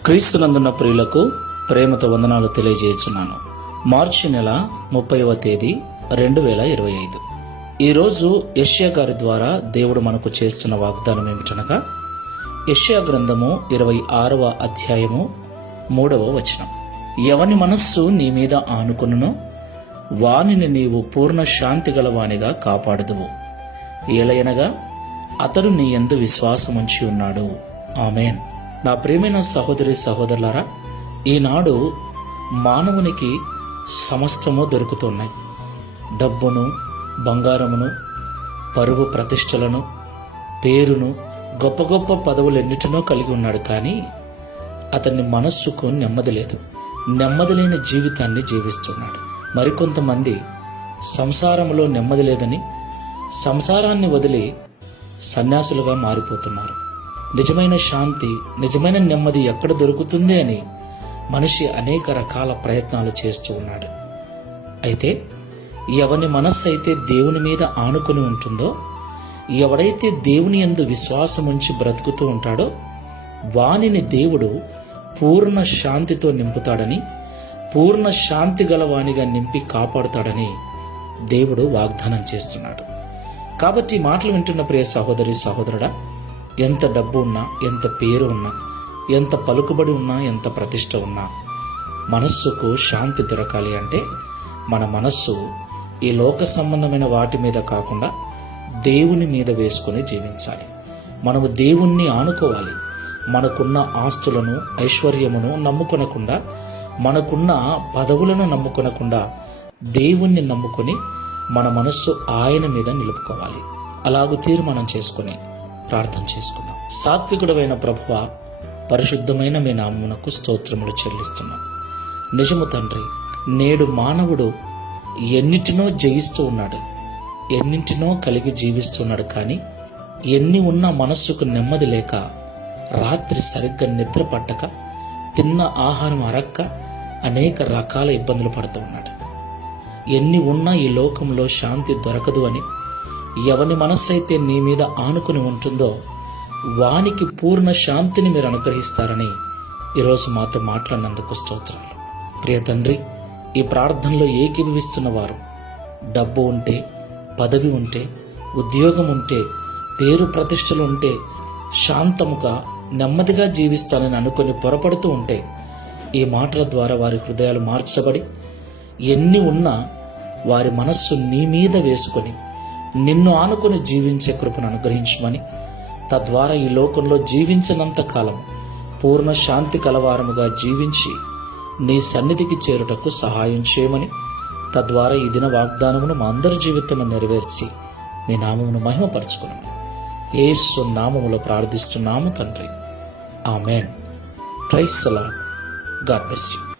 క్రీస్తునందున్న ప్రియులకు ప్రేమతో వందనాలు తెలియజేస్తున్నాను. మార్చి నెల 30వ తేదీ 2025. ఈరోజు యెషయా గారి ద్వారా దేవుడు మనకు చేస్తున్న వాగ్దానం ఏమిటనగా, యెషయా గ్రంథము 26వ అధ్యాయము 3వ వచనం. ఎవని మనస్సు నీ మీద ఆనుకొనునో వానిని నీవు పూర్ణ శాంతి గలవానిగా కాపాడుదువు, ఏలయనగా అతడు నీ యందు విశ్వాసముంచి ఉన్నాడు. ఆమేన్. నా ప్రియమైన సహోదరి సహోదరులారా, ఈనాడు మానవునికి సమస్తము దొరుకుతున్నాయి. డబ్బును, బంగారమును, పరువు ప్రతిష్టలను, పేరును, గొప్ప గొప్ప పదవులెన్నిటినో కలిగి ఉన్నాడు. కానీ అతని మనస్సుకు నెమ్మది లేదు. నెమ్మది లేని జీవితాన్ని జీవిస్తున్నాడు. మరికొంతమంది సంసారంలో నెమ్మది లేదని సంసారాన్ని వదిలి సన్యాసులుగా మారిపోతున్నారు. నిజమైన శాంతి, నిజమైన నెమ్మది ఎక్కడ దొరుకుతుంది అని మనిషి అనేక రకాల ప్రయత్నాలు చేస్తూ ఉన్నాడు. అయితే ఎవని మనస్సు అయితే దేవుని మీద ఆనుకొని ఉంటుందో, ఎవడైతే దేవుని యందు విశ్వాసం ఉంచి బ్రతుకుతూ ఉంటాడో వానిని దేవుడు పూర్ణ శాంతితో నింపుతాడని, పూర్ణ శాంతి గలవానిగా నింపి కాపాడుతాడని దేవుడు వాగ్దానం చేస్తున్నాడు. కాబట్టి ఈ మాటలు వింటున్న ప్రియ సహోదరి సహోదరుడా, ఎంత డబ్బు ఉన్నా, ఎంత పేరు ఉన్నా, ఎంత పలుకుబడి ఉన్నా, ఎంత ప్రతిష్ట ఉన్నా, మనస్సుకు శాంతి దొరకాలి అంటే మన మనస్సు ఈ లోక సంబంధమైన వాటి మీద కాకుండా దేవుని మీద వేసుకొని జీవించాలి. మనము దేవుణ్ణి ఆనుకోవాలి. మనకున్న ఆస్తులను, ఐశ్వర్యమును నమ్ముకొనకుండా, మనకున్న పదవులను నమ్ముకొనకుండా దేవుణ్ణి నమ్ముకొని మన మనస్సు ఆయన మీద నిలుపుకోవాలి. అలాగూ తీర్మానం చేసుకుని ప్రార్థన చేసుకుందాం. సాత్వికుడమైన ప్రభువా, పరిశుద్ధమైన మీ నామమునకు స్తోత్రములు చెల్లిస్తున్నాం. నిజము తండ్రి, నేడు మానవుడు ఎన్నిటినో జయిస్తూ ఉన్నాడు, ఎన్నింటినో కలిగి జీవిస్తున్నాడు. కానీ ఎన్ని ఉన్నా మనస్సుకు నెమ్మది లేక, రాత్రి సరిగ్గా నిద్ర పట్టక, తిన్న ఆహారం అరక్క అనేక రకాల ఇబ్బందులు పడుతూ ఉన్నాడు. ఎన్ని ఉన్నా ఈ లోకంలో శాంతి దొరకదు అని, ఎవని మనస్సైతే నీ మీద ఆనుకుని ఉంటుందో వానికి పూర్ణ శాంతిని మీరు అనుగ్రహిస్తారని ఈరోజు మాతో మాట్లాడినందుకు స్తోత్రాలు. ప్రియ తండ్రి, ఈ ప్రార్థనలో ఏకీభవిస్తున్న వారు డబ్బు ఉంటే, పదవి ఉంటే, ఉద్యోగం ఉంటే, పేరు ప్రతిష్టలు ఉంటే, శాంతముగా నెమ్మదిగా జీవిస్తానని అనుకుని పొరపడుతూ ఉంటే, ఈ మాటల ద్వారా వారి హృదయాలు మార్చబడి ఎన్ని ఉన్నా వారి మనస్సు నీ మీద వేసుకొని నిన్ను ఆనుకొని జీవించే కృపను అనుగ్రహించమని, తద్వారా ఈ లోకంలో జీవించినంత కాలం పూర్ణ శాంతి కలవారముగా జీవించి నీ సన్నిధికి చేరుటకు సహాయం చేయమని, తద్వారా ఈ దిన వాగ్దానమును మా అందరి జీవితంలో నెరవేర్చి మీ నామమును మహిమపరచుకున్నాము. యేసు నామములో ప్రార్థిస్తున్నాము తండ్రి. ఆమేన్. Praise the lord. God bless you.